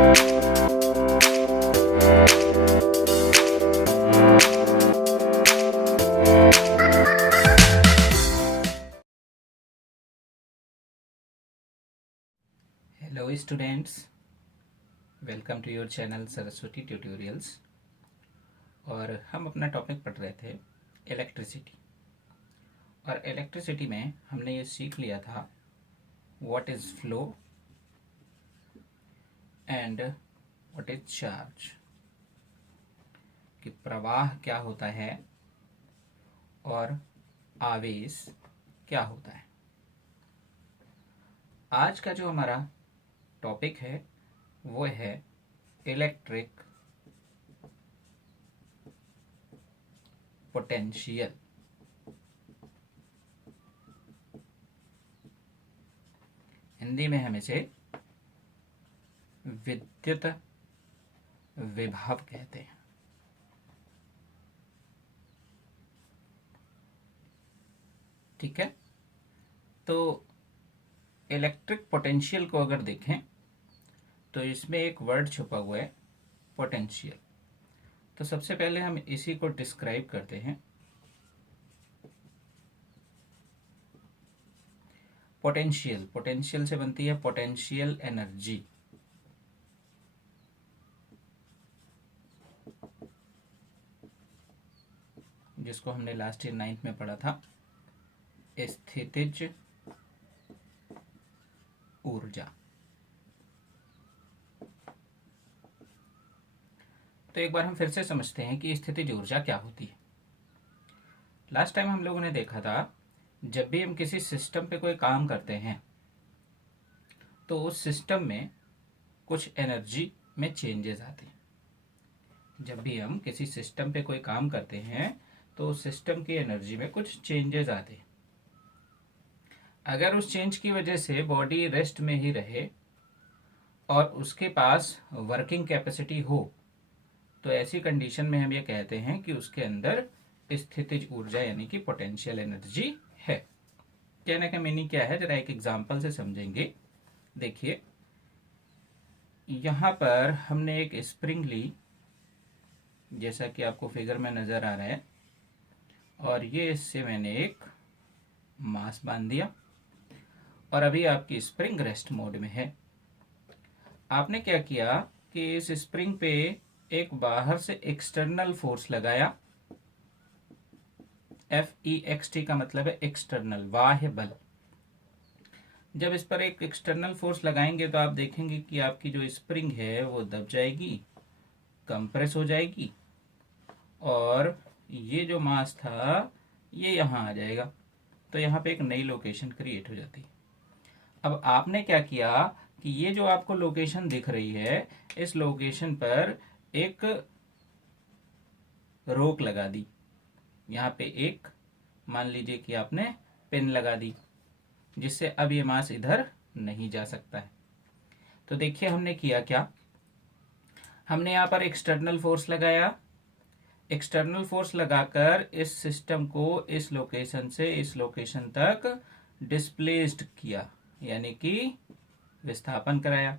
Hello students, welcome to your channel Saraswati tutorials. और हम अपना टॉपिक पढ़ रहे थे इलेक्ट्रिसिटी। और इलेक्ट्रिसिटी में हमने ये सीख लिया था what is flow and what is charge, कि प्रवाह क्या होता है और आवेश क्या होता है। आज का जो हमारा टॉपिक है वो है इलेक्ट्रिक पोटेंशियल। हिंदी में हम इसे विद्युत विभव कहते हैं। ठीक है, तो इलेक्ट्रिक पोटेंशियल को अगर देखें तो इसमें एक वर्ड छुपा हुआ है, पोटेंशियल। तो सबसे पहले हम इसी को डिस्क्राइब करते हैं। पोटेंशियल, पोटेंशियल से बनती है पोटेंशियल एनर्जी। जिसको हमने लास्ट ईयर 9th में पढ़ा था, स्थितिज ऊर्जा। तो एक बार हम फिर से समझते हैं कि स्थितिज ऊर्जा क्या होती है। लास्ट टाइम हम लोगों ने देखा था, जब भी हम किसी सिस्टम पे कोई काम करते हैं तो उस सिस्टम में कुछ एनर्जी में चेंजेस आते हैं। जब भी हम किसी सिस्टम पे कोई काम करते हैं तो उस सिस्टम की एनर्जी में कुछ चेंजेस आते हैं। अगर उस चेंज की वजह से बॉडी रेस्ट में ही रहे और उसके पास वर्किंग कैपेसिटी हो, तो ऐसी कंडीशन में हम ये कहते हैं कि उसके अंदर स्थितिज ऊर्जा यानी कि पोटेंशियल एनर्जी है। कहने का मीनिंग क्या है, जरा एक एग्जांपल से समझेंगे। देखिए, यहां पर हमने एक स्प्रिंग ली, जैसा कि आपको फिगर में नजर आ रहा है, और ये इससे मैंने एक मास बांध दिया और अभी आपकी स्प्रिंग रेस्ट मोड में है। आपने क्या किया कि इस स्प्रिंग पे एक बाहर से एक्सटर्नल फोर्स लगाया। FEXT का मतलब है एक्सटर्नल, बाह्य बल। जब इस पर एक एक्सटर्नल फोर्स लगाएंगे तो आप देखेंगे कि आपकी जो स्प्रिंग है वो दब जाएगी, कंप्रेस हो जाएगी, और ये जो मास था ये यहां आ जाएगा। तो यहाँ पे एक नई लोकेशन क्रिएट हो जाती है। अब आपने क्या किया कि ये जो आपको लोकेशन दिख रही है, इस लोकेशन पर एक रोक लगा दी। यहाँ पे एक, मान लीजिए कि आपने पिन लगा दी, जिससे अब ये मास इधर नहीं जा सकता है। तो देखिए हमने किया क्या, हमने यहाँ पर एक्सटर्नल फोर्स लगाया। एक्सटर्नल फोर्स लगाकर इस सिस्टम को इस लोकेशन से इस लोकेशन तक डिस्प्लेस्ड किया, यानी कि विस्थापन कराया।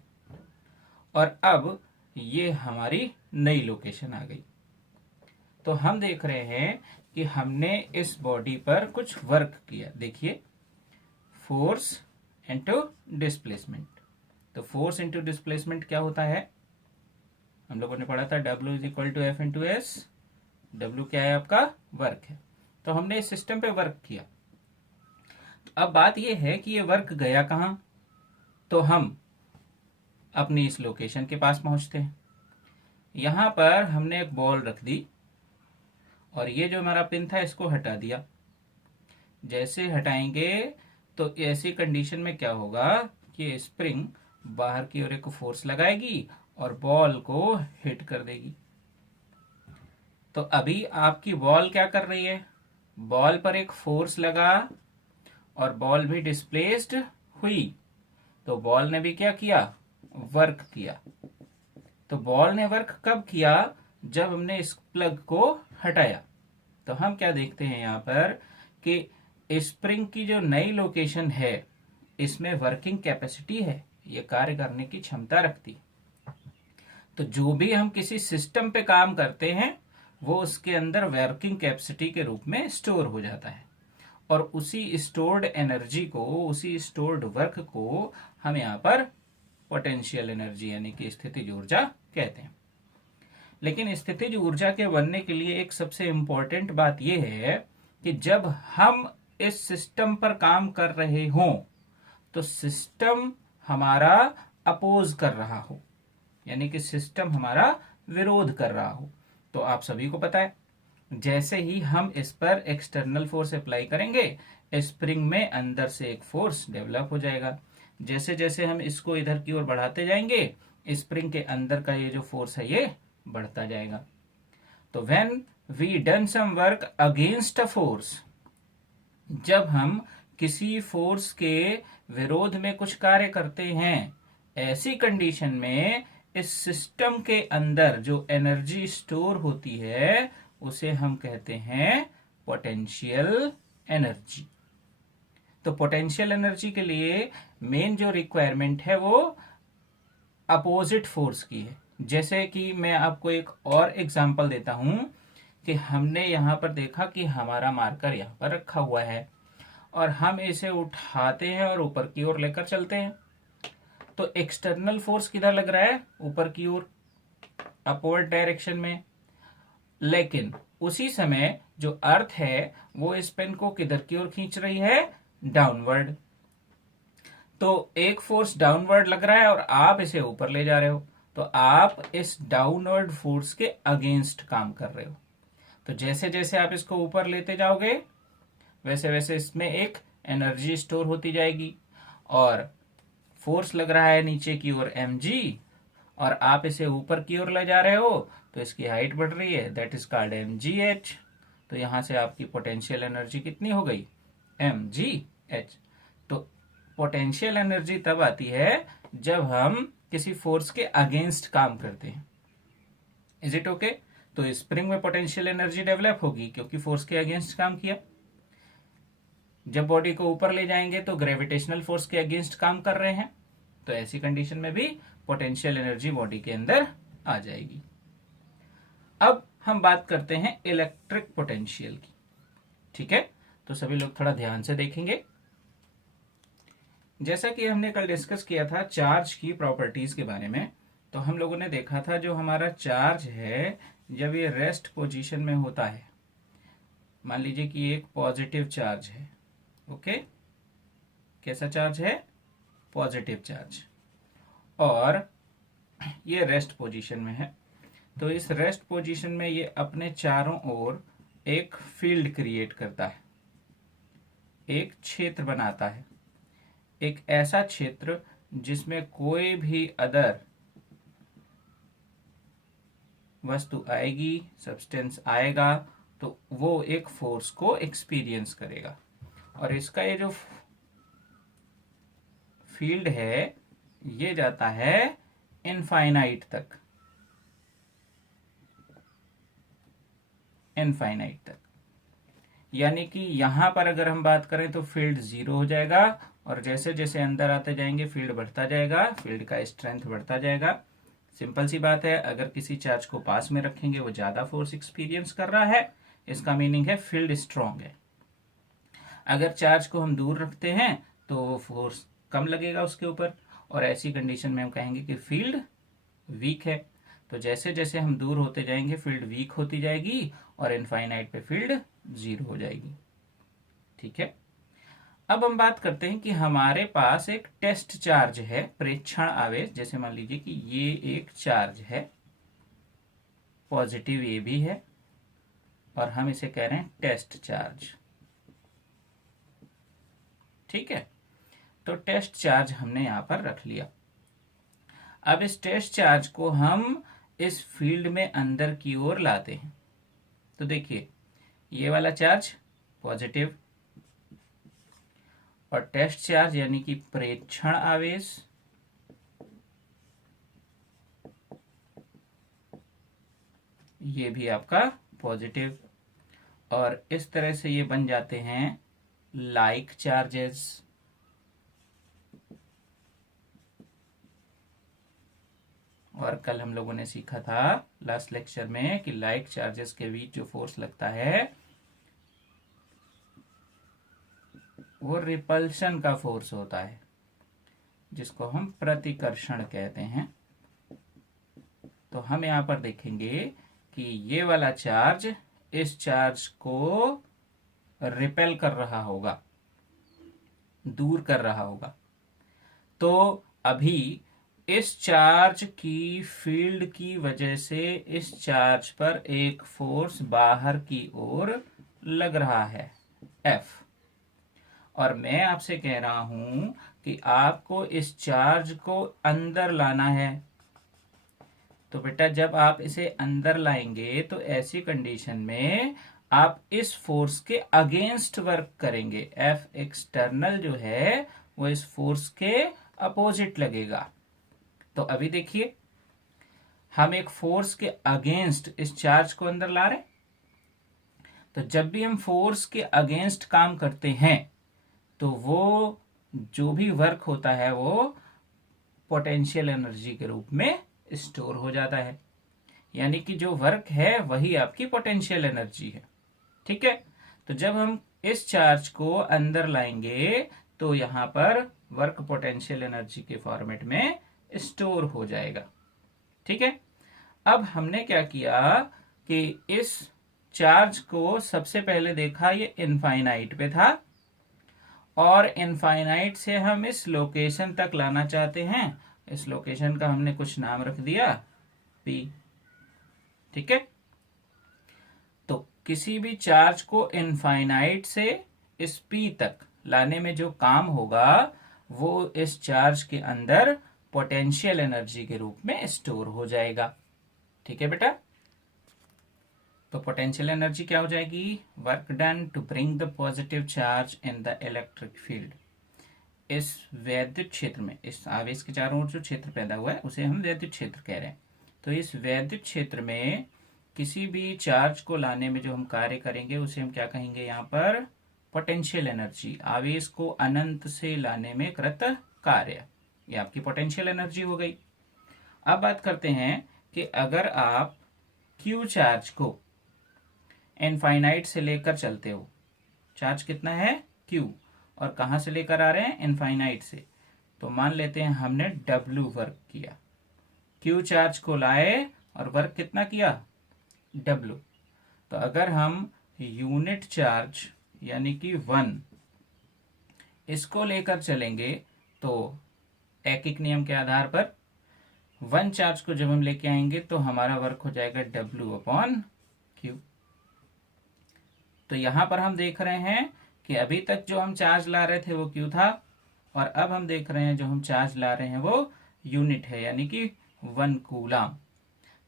और अब ये हमारी नई लोकेशन आ गई। तो हम देख रहे हैं कि हमने इस बॉडी पर कुछ वर्क किया। देखिए, फोर्स इनटू डिस्प्लेसमेंट। तो फोर्स इनटू डिस्प्लेसमेंट क्या होता है, हम लोगों ने पढ़ा था W is equal to F into S. W क्या है, आपका वर्क है। तो हमने इस सिस्टम पे वर्क किया। तो अब बात यह है कि ये वर्क गया कहां, तो हम अपनी इस लोकेशन के पास पहुंचते हैं। यहां पर हमने एक बॉल रख दी और ये जो हमारा पिन था इसको हटा दिया। जैसे हटाएंगे तो ऐसी कंडीशन में क्या होगा कि स्प्रिंग बाहर की ओर एक फोर्स लगाएगी और बॉल को हिट कर देगी। तो अभी आपकी बॉल क्या कर रही है, बॉल पर एक फोर्स लगा और बॉल भी डिस्प्लेस्ड हुई। तो बॉल ने भी क्या किया, वर्क किया। तो बॉल ने वर्क कब किया, जब हमने इस प्लग को हटाया। तो हम क्या देखते हैं यहाँ पर कि स्प्रिंग की जो नई लोकेशन है इसमें वर्किंग कैपेसिटी है, ये कार्य करने की क्षमता रखती है। तो जो भी हम किसी सिस्टम पे काम करते हैं वो उसके अंदर वर्किंग कैपेसिटी के रूप में स्टोर हो जाता है, और उसी स्टोर्ड एनर्जी को, उसी स्टोर्ड वर्क को हम यहाँ पर पोटेंशियल एनर्जी यानी कि स्थितिज ऊर्जा कहते हैं। लेकिन स्थितिज ऊर्जा के बनने के लिए एक सबसे इंपॉर्टेंट बात यह है कि जब हम इस सिस्टम पर काम कर रहे हों तो सिस्टम हमारा अपोज कर रहा हो, यानी कि सिस्टम हमारा विरोध कर रहा हो। तो आप सभी को पता है, जैसे ही हम इस पर एक्सटर्नल फोर्स अप्लाई करेंगे, स्प्रिंग में अंदर से एक फोर्स डेवलप हो जाएगा। जैसे जैसे हम इसको इधर की ओर बढ़ाते जाएंगे, स्प्रिंग के अंदर का ये जो फोर्स है ये बढ़ता जाएगा। तो when we done some work against a force, जब हम किसी फोर्स के विरोध में कुछ कार्य करते हैं, ऐसी कंडीशन में इस सिस्टम के अंदर जो एनर्जी स्टोर होती है उसे हम कहते हैं पोटेंशियल एनर्जी। तो पोटेंशियल एनर्जी के लिए मेन जो रिक्वायरमेंट है वो अपोजिट फोर्स की है। जैसे कि मैं आपको एक और एग्जांपल देता हूं कि हमने यहां पर देखा कि हमारा मार्कर यहां पर रखा हुआ है और हम इसे उठाते हैं और ऊपर की ओर लेकर चलते हैं। तो एक्सटर्नल फोर्स किधर लग रहा है? ऊपर की ओर, अपवर्ड डायरेक्शन में। लेकिन उसी समय जो अर्थ है वो इस पेन को किधर की ओर खींच रही है? डाउनवर्ड। तो एक फोर्स डाउनवर्ड लग रहा है और आप इसे ऊपर ले जा रहे हो, तो आप इस डाउनवर्ड फोर्स के अगेंस्ट काम कर रहे हो। तो जैसे जैसे आप इसको ऊपर लेते जाओगे वैसे वैसे इसमें एक एनर्जी स्टोर होती जाएगी, और फोर्स लग रहा है नीचे की ओर mg, और आप इसे ऊपर की ओर ले जा रहे हो तो इसकी हाइट बढ़ रही है, दैट इज कॉल्ड mgh। तो यहां से आपकी पोटेंशियल एनर्जी कितनी हो गई? mgh। तो पोटेंशियल एनर्जी तब आती है जब हम किसी फोर्स के अगेंस्ट काम करते हैं। Is it okay? तो स्प्रिंग में पोटेंशियल एनर्जी डेवलप होगी क्योंकि फोर्स के अगेंस्ट काम किया। जब बॉडी को ऊपर ले जाएंगे तो ग्रेविटेशनल फोर्स के अगेंस्ट काम कर रहे हैं, तो ऐसी कंडीशन में भी पोटेंशियल एनर्जी बॉडी के अंदर आ जाएगी। अब हम बात करते हैं इलेक्ट्रिक पोटेंशियल की। ठीक है, तो सभी लोग थोड़ा ध्यान से देखेंगे। जैसा कि हमने कल डिस्कस किया था चार्ज की प्रॉपर्टीज के बारे में, तो हम लोगों ने देखा था जो हमारा चार्ज है जब ये रेस्ट पोजीशन में होता है, मान लीजिए कि एक पॉजिटिव चार्ज है। ओके, कैसा चार्ज है? पॉजिटिव चार्ज, और ये रेस्ट पोजीशन में है। तो इस रेस्ट पोजीशन में ये अपने चारों ओर एक फील्ड क्रिएट करता है, एक क्षेत्र बनाता है, एक ऐसा क्षेत्र जिसमें कोई भी अदर वस्तु आएगी, सब्सटेंस आएगा, तो वो एक फोर्स को एक्सपीरियंस करेगा, और इसका ये जो फील्ड है ये जाता है इनफाइनाइट तक, इनफाइनाइट तक। यानी कि यहां पर अगर हम बात करें तो फील्ड 0 हो जाएगा, और जैसे जैसे अंदर आते जाएंगे फील्ड बढ़ता जाएगा, फील्ड का स्ट्रेंथ बढ़ता जाएगा। सिंपल सी बात है, अगर किसी चार्ज को पास में रखेंगे वो ज्यादा फोर्स एक्सपीरियंस कर रहा है, इसका मीनिंग है फील्ड स्ट्रांग है। अगर चार्ज को हम दूर रखते हैं तो वो फोर्स कम लगेगा उसके ऊपर, और ऐसी कंडीशन में हम कहेंगे कि फील्ड वीक है। तो जैसे जैसे हम दूर होते जाएंगे फील्ड वीक होती जाएगी, और इनफाइनाइट पे फील्ड 0 हो जाएगी। ठीक है, अब हम बात करते हैं कि हमारे पास एक टेस्ट चार्ज है, प्रेक्षण आवेश। जैसे मान लीजिए कि ये एक चार्ज है, पॉजिटिव ए भी है, और हम इसे कह रहे हैं टेस्ट चार्ज। ठीक है, तो टेस्ट चार्ज हमने यहां पर रख लिया। अब इस टेस्ट चार्ज को हम इस फील्ड में अंदर की ओर लाते हैं। तो देखिए, ये वाला चार्ज पॉजिटिव, और टेस्ट चार्ज यानी कि प्रेक्षण आवेश ये भी आपका पॉजिटिव, और इस तरह से ये बन जाते हैं लाइक चार्जेस। और कल हम लोगों ने सीखा था लास्ट लेक्चर में कि लाइक चार्जेस के बीच जो फोर्स लगता है वो रिपल्शन का फोर्स होता है, जिसको हम प्रतिकर्षण कहते हैं। तो हम यहां पर देखेंगे कि ये वाला चार्ज इस चार्ज को रिपेल कर रहा होगा, दूर कर रहा होगा। तो अभी इस चार्ज की फील्ड की वजह से इस चार्ज पर एक फोर्स बाहर की ओर लग रहा है, F। और मैं आपसे कह रहा हूं कि आपको इस चार्ज को अंदर लाना है। तो बेटा जब आप इसे अंदर लाएंगे तो ऐसी कंडीशन में आप इस फोर्स के अगेंस्ट वर्क करेंगे। F एक्सटर्नल जो है वो इस फोर्स के अपोजिट लगेगा। तो अभी देखिए, हम एक फोर्स के अगेंस्ट इस चार्ज को अंदर ला रहे हैं। तो जब भी हम फोर्स के अगेंस्ट काम करते हैं तो वो जो भी वर्क होता है वो पोटेंशियल एनर्जी के रूप में स्टोर हो जाता है। यानी कि जो वर्क है वही आपकी पोटेंशियल एनर्जी है। ठीक है, तो जब हम इस चार्ज को अंदर लाएंगे तो यहां पर वर्क पोटेंशियल एनर्जी के फॉर्मेट में स्टोर हो जाएगा। ठीक है, अब हमने क्या किया कि इस चार्ज को सबसे पहले देखा ये इनफाइनाइट पे था, और इनफाइनाइट से हम इस लोकेशन तक लाना चाहते हैं। इस लोकेशन का हमने कुछ नाम रख दिया P। ठीक है, तो किसी भी चार्ज को इनफाइनाइट से इस P तक लाने में जो काम होगा वो इस चार्ज के अंदर पोटेंशियल एनर्जी के रूप में स्टोर हो जाएगा। ठीक है बेटा, तो पोटेंशियल एनर्जी क्या हो जाएगी? Work done to bring the positive charge in the electric field. इस वैद्युत क्षेत्र में, इस आवेश के चारों ओर जो क्षेत्र पैदा हुआ है उसे हम वैद्युत क्षेत्र कह रहे हैं। तो इस वैद्युत क्षेत्र में किसी भी चार्ज को लाने में जो हम कार्य करेंगे उसे हम क्या कहेंगे? यहाँ पर पोटेंशियल एनर्जी। आवेश को अनंत से लाने में कृत कार्य, ये आपकी पोटेंशियल एनर्जी हो गई। अब बात करते हैं कि अगर आप Q चार्ज को इनफाइनाइट से लेकर चलते हो, चार्ज कितना है? Q, और कहां से लेकर आ रहे हैं? इनफाइनाइट से। तो मान लेते हैं हमने W वर्क किया, Q चार्ज को लाए और वर्क कितना किया? W। तो अगर हम यूनिट चार्ज यानी कि 1 इसको लेकर चलेंगे तो एकिक नियम के आधार पर 1 चार्ज को जब हम लेके आएंगे तो हमारा वर्क हो जाएगा W/Q। तो यहां पर हम देख रहे हैं कि अभी तक जो हम चार्ज ला रहे थे वो Q था, और अब हम देख रहे हैं जो हम चार्ज ला रहे हैं वो यूनिट है, यानी कि 1 कूलाम।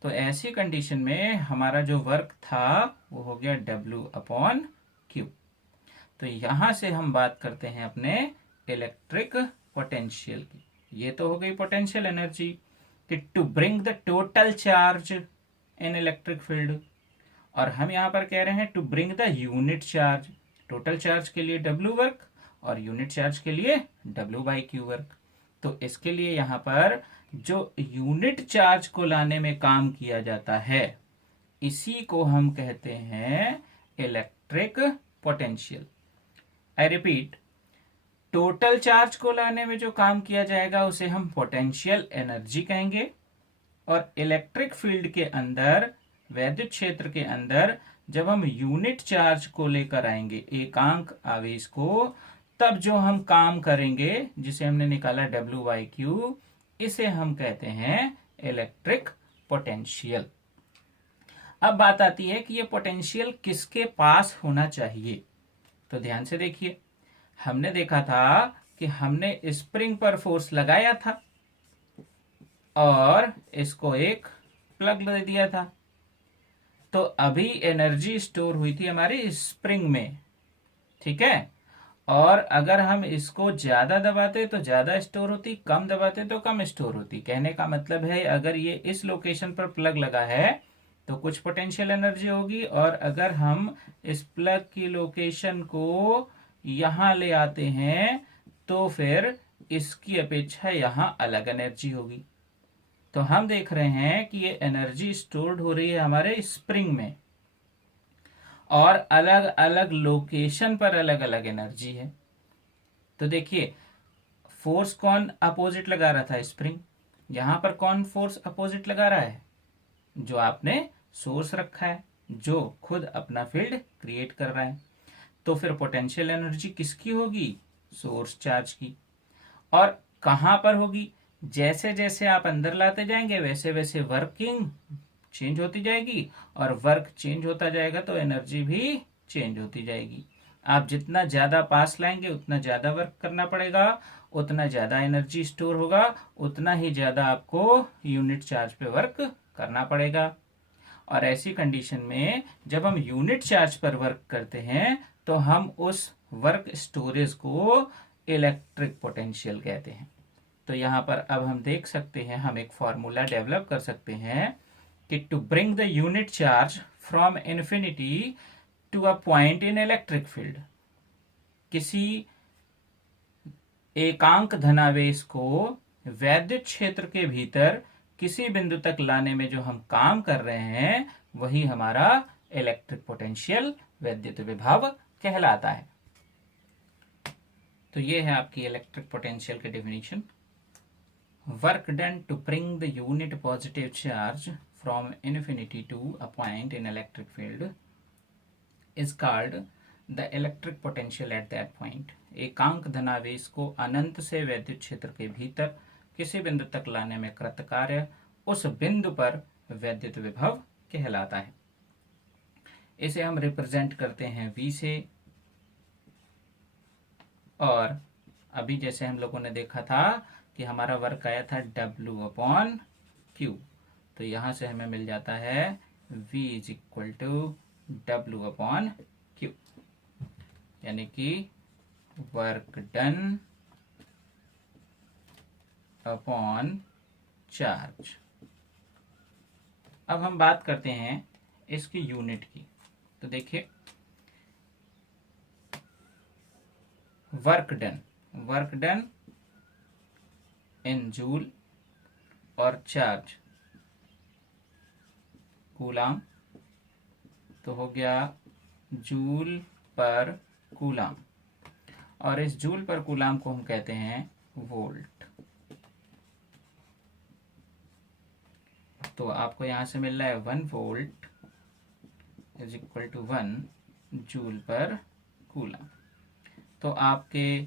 तो ऐसी कंडीशन में हमारा जो वर्क था वो हो गया W/Q। तो यहां से हम बात करते हैं अपने इलेक्ट्रिक पोटेंशियल की। ये तो हो गई पोटेंशियल एनर्जी कि to bring the total charge in electric field, और हम यहां पर कह रहे हैं to bring the unit charge. Total charge के लिए W वर्क और यूनिट चार्ज के लिए W/Q वर्क। तो इसके लिए यहां पर जो यूनिट चार्ज को लाने में काम किया जाता है इसी को हम कहते हैं electric potential. I repeat, total charge को लाने में जो काम किया जाएगा उसे हम पोटेंशियल एनर्जी कहेंगे, और इलेक्ट्रिक फील्ड के अंदर, वैद्युत क्षेत्र के अंदर जब हम यूनिट चार्ज को लेकर आएंगे, एकांक आवेश को, तब जो हम काम करेंगे जिसे हमने निकाला W/Q, इसे हम कहते हैं इलेक्ट्रिक पोटेंशियल। अब बात आती है कि ये पोटेंशियल किसके पास होना चाहिए। तो ध्यान से देखिए, हमने देखा था कि हमने स्प्रिंग पर फोर्स लगाया था और इसको एक प्लग दे दिया था। तो अभी एनर्जी स्टोर हुई थी हमारी स्प्रिंग में, ठीक है, और अगर हम इसको ज्यादा दबाते तो ज्यादा स्टोर होती, कम दबाते तो कम स्टोर होती। कहने का मतलब है अगर ये इस लोकेशन पर प्लग लगा है तो कुछ पोटेंशियल एनर्जी होगी, और अगर हम इस प्लग की लोकेशन को यहां ले आते हैं तो फिर इसकी अपेक्षा यहां अलग एनर्जी होगी। तो हम देख रहे हैं कि ये एनर्जी स्टोर्ड हो रही है हमारे स्प्रिंग में, और अलग अलग लोकेशन पर अलग अलग एनर्जी है। तो देखिए, फोर्स कौन अपोजिट लगा रहा था? स्प्रिंग। यहां पर कौन फोर्स अपोजिट लगा रहा है? जो आपने सोर्स रखा है, जो खुद अपना फील्ड क्रिएट कर रहा है। तो फिर पोटेंशियल एनर्जी किसकी होगी? सोर्स चार्ज की। और कहां पर होगी? जैसे जैसे आप अंदर लाते जाएंगे वैसे वैसे वर्किंग चेंज होती जाएगी, और वर्क चेंज होता जाएगा तो एनर्जी भी चेंज होती जाएगी। आप जितना ज्यादा पास लाएंगे उतना ज्यादा वर्क करना पड़ेगा, उतना ज्यादा एनर्जी स्टोर होगा, उतना ही ज्यादा आपको यूनिट चार्ज पे वर्क करना पड़ेगा। और ऐसी कंडीशन में जब हम यूनिट चार्ज पर वर्क करते हैं तो हम उस वर्क स्टोरेज को इलेक्ट्रिक पोटेंशियल कहते हैं। तो यहां पर अब हम देख सकते हैं, हम एक फॉर्मूला डेवलप कर सकते हैं कि to bring the unit charge from infinity to a point in electric field, किसी एकांक धनावेश को वैद्युत क्षेत्र के भीतर किसी बिंदु तक लाने में जो हम काम कर रहे हैं वही हमारा इलेक्ट्रिक पोटेंशियल, वैद्युत विभव कहलाता है। तो ये है आपकी इलेक्ट्रिक पोटेंशियल की definition. Work done to bring the unit positive charge from infinity to a point in electric field is called the electric potential at that point. एकांक धनावेश को अनंत से वैद्युत क्षेत्र के भीतर किसी बिंदु तक लाने में कृत कार्य उस बिंदु पर वैद्युत विभव कहलाता है। इसे हम रिप्रेजेंट करते हैं V से, और अभी जैसे हम लोगों ने देखा था कि हमारा वर्क आया था W/Q, तो यहां से हमें मिल जाता है V = W/Q, यानी कि वर्क डन अपॉन चार्ज। अब हम बात करते हैं इसकी यूनिट की। तो देखिए, वर्क डन इन जूल और चार्ज कूलाम, तो हो गया जूल पर कूलाम, और इस जूल पर कूलाम को हम कहते हैं वोल्ट। तो आपको यहां से मिल रहा है 1 volt is equal to 1 joule per coulomb. तो आपके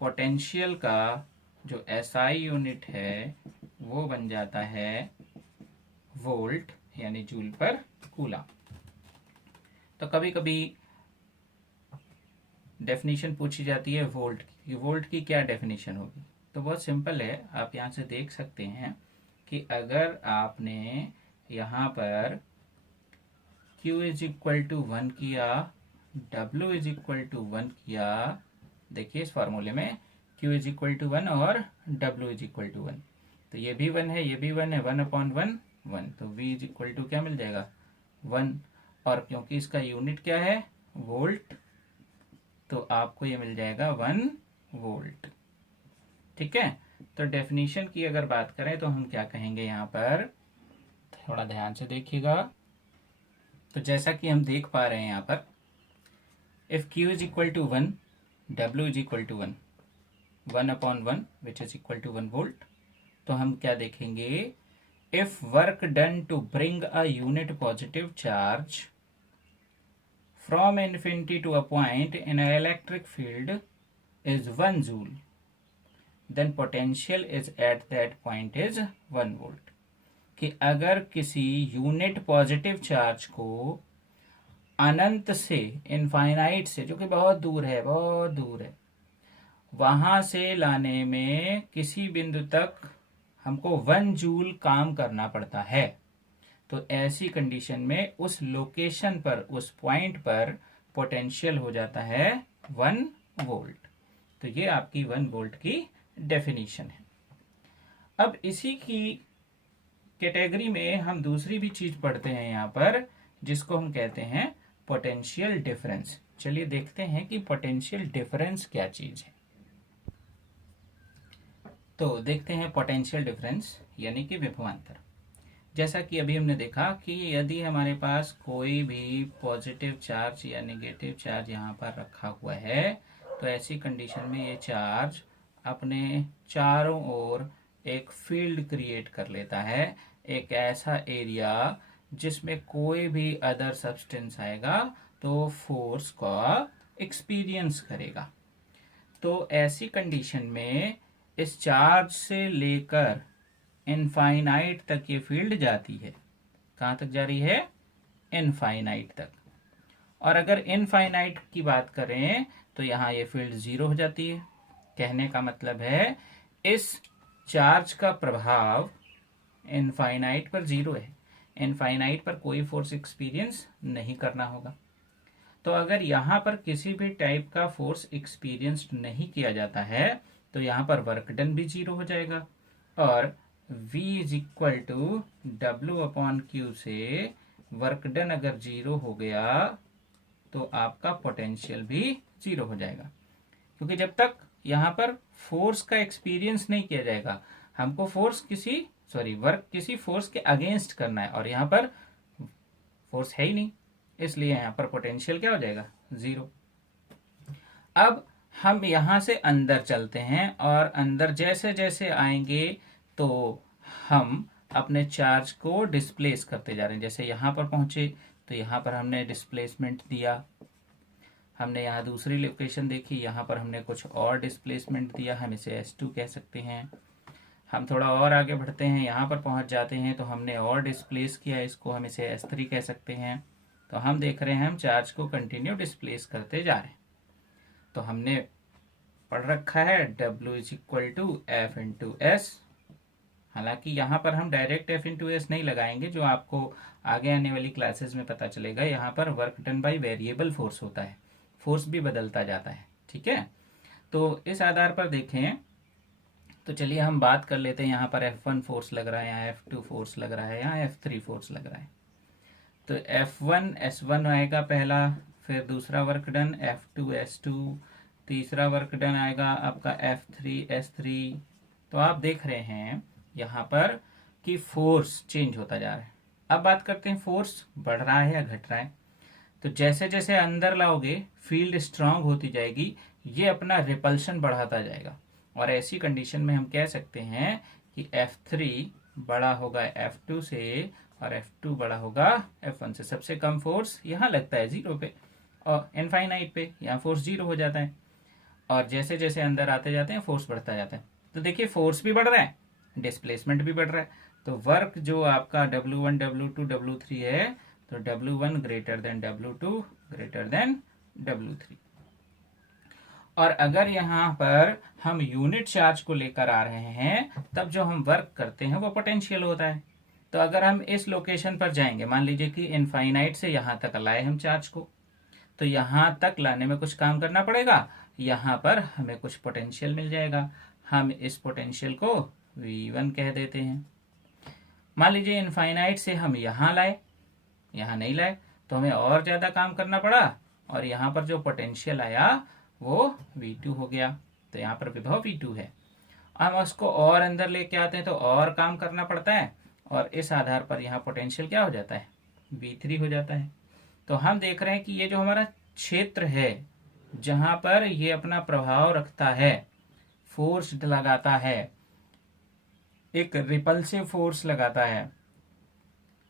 पोटेंशियल का जो SI यूनिट है वो बन जाता है वोल्ट, यानी जूल पर कूलाम। तो कभी कभी डेफिनेशन पूछी जाती है वोल्ट की, वोल्ट की क्या डेफिनेशन होगी? तो बहुत सिंपल है, आप यहां से देख सकते हैं कि अगर आपने यहां पर Q = 1 किया, W = 1 किया, देखिए इस फॉर्मूले में Q = 1 और W = 1, तो ये भी 1 है, ये भी 1 है, 1/1 1, तो V = क्या मिल जाएगा? 1, और क्योंकि इसका यूनिट क्या है? वोल्ट, तो आपको ये मिल जाएगा 1 वोल्ट। ठीक है, तो डेफिनेशन की अगर बात करें तो हम क्या कहेंगे यहाँ पर, थोड़ा ध्यान से देखिएगा। तो जैसा कि हम देख पा रहे हैं यहाँ पर, if Q = 1, W = 1, 1/1 which is equal to 1 volt, तो हम क्या देखेंगे? If work done to bring a unit positive charge from infinity to a point in a electric field is 1 joule, then potential is at that point is 1 volt. कि अगर किसी unit positive charge को अनंत से, infinite से, जो कि बहुत दूर है, बहुत दूर है, वहां से लाने में किसी बिंदु तक हमको 1 जूल काम करना पड़ता है, तो ऐसी कंडीशन में उस लोकेशन पर, उस पॉइंट पर पोटेंशियल हो जाता है 1 वोल्ट। तो ये आपकी 1 वोल्ट की डेफिनेशन है। अब इसी की कैटेगरी में हम दूसरी भी चीज पढ़ते हैं यहाँ पर, जिसको हम कहते हैं पोटेंशियल डिफरेंस। चलिए देखते हैं कि पोटेंशियल डिफरेंस क्या चीज है। तो देखते हैं पोटेंशियल डिफरेंस। यानी कि विभवांतर। जैसा कि अभी हमने देखा कि यदि हमारे पास कोई भी पॉजिटिव चार्ज या नेगेटिव चार्ज यहाँ पर रखा हुआ है, तो ऐसी कंडीशन में ये चार्ज अपने चारों ओर एक फील्ड क्रिएट कर लेता है, एक ऐसा एरिया जिसमें कोई भी अदर सब्सटेंस आएगा तो फोर्स का एक्सपीरियंस करेगा। तो ऐसी कंडीशन में इस चार्ज से लेकर इनफाइनाइट तक ये फील्ड जाती है। कहां तक जा रही है? इनफाइनाइट तक। और अगर इनफाइनाइट की बात करें तो यहां ये फील्ड जीरो हो जाती है। कहने का मतलब है इस चार्ज का प्रभाव इनफाइनाइट पर जीरो है, इनफाइनाइट पर कोई फोर्स एक्सपीरियंस नहीं करना होगा। तो अगर यहां पर किसी भी टाइप का फोर्स एक्सपीरियंस नहीं किया जाता है तो यहां पर वर्क डन भी जीरो हो जाएगा, और V is equal to W upon Q से वर्क डन अगर जीरो हो गया तो आपका पोटेंशियल भी जीरो हो जाएगा। क्योंकि जब तक यहां पर फोर्स का एक्सपीरियंस नहीं किया जाएगा, हमको वर्क किसी फोर्स के अगेंस्ट करना है, और यहां पर फोर्स है ही नहीं, इसलिए यहां पर पोटेंशियल क्या हो जाएगा? जीरो। अब हम यहां से अंदर चलते हैं, और अंदर जैसे जैसे आएंगे तो हम अपने चार्ज को डिस्प्लेस करते जा रहे हैं। जैसे यहां पर पहुंचे तो यहां पर हमने डिस्प्लेसमेंट दिया, हमने यहाँ दूसरी लोकेशन देखी, यहाँ पर हमने कुछ और डिस्प्लेसमेंट दिया, हम इसे S2 कह सकते हैं। हम थोड़ा और आगे बढ़ते हैं, यहाँ पर पहुंच जाते हैं तो हमने और डिस्प्लेस किया, इसको हम इसे S3 कह सकते हैं। तो हम देख रहे हैं हम चार्ज को कंटिन्यू डिस्प्लेस करते जा रहे हैं। तो हमने पढ़ रखा है W is equal to F into S. हालांकि यहाँ पर हम डायरेक्ट एफ इंटू एस नहीं लगाएंगे, जो आपको आगे आने वाली क्लासेस में पता चलेगा। यहाँ पर work done by variable force होता है, फोर्स भी बदलता जाता है। ठीक है, तो इस आधार पर देखें तो चलिए हम बात कर लेते हैं। यहाँ पर F1 फोर्स लग रहा है, यहाँ F2 फोर्स लग रहा है, यहाँ F3 फोर्स लग रहा है। तो F1 S1 आएगा पहला, फिर दूसरा वर्क डन F2 S2, तीसरा वर्क डन आएगा आपका F3 S3। तो आप देख रहे हैं यहाँ पर कि फोर्स चेंज होता जा रहा है। अब बात करते हैं फोर्स बढ़ रहा है या घट रहा है। तो जैसे जैसे अंदर लाओगे फील्ड स्ट्रांग होती जाएगी, ये अपना रिपल्शन बढ़ाता जाएगा, और ऐसी कंडीशन में हम कह सकते हैं कि F3 बड़ा होगा F2 से और F2 बड़ा होगा F1 से। सबसे कम फोर्स यहाँ लगता है जीरो पे, और इनफाइनाइट पे यहाँ फोर्स जीरो हो जाता है, और जैसे जैसे अंदर आते जाते हैं फोर्स बढ़ता जाता है। तो देखिए फोर्स भी बढ़ रहा है, डिस्प्लेसमेंट भी बढ़ रहा है। तो वर्क जो आपका W1 W2 W3 है, तो W1 greater than W2 greater than W3। और अगर यहाँ पर हम यूनिट चार्ज को लेकर आ रहे हैं, तब जो हम वर्क करते हैं वो पोटेंशियल होता है। तो अगर हम इस लोकेशन पर जाएंगे, मान लीजिए कि इनफाइनाइट से यहाँ तक लाए हम चार्ज को, तो यहाँ तक लाने में कुछ काम करना पड़ेगा, यहाँ पर हमें कुछ पोटेंशियल मिल जाएगा। हम इस पोटेंशियल को V1 कह देते हैं। मान लीजिए इनफाइनाइट से हम यहाँ लाए, यहाँ नहीं लाए, तो हमें और ज्यादा काम करना पड़ा, और यहाँ पर जो पोटेंशियल आया वो V2 हो गया। तो यहाँ पर विभव V2 है। हम उसको और अंदर लेके आते हैं तो और काम करना पड़ता है, और इस आधार पर यहाँ पोटेंशियल क्या हो जाता है? V3 हो जाता है। तो हम देख रहे हैं कि ये जो हमारा क्षेत्र है जहां पर ये अपना प्रभाव रखता है, फोर्स लगाता है, एक रिपल्सिव फोर्स लगाता है,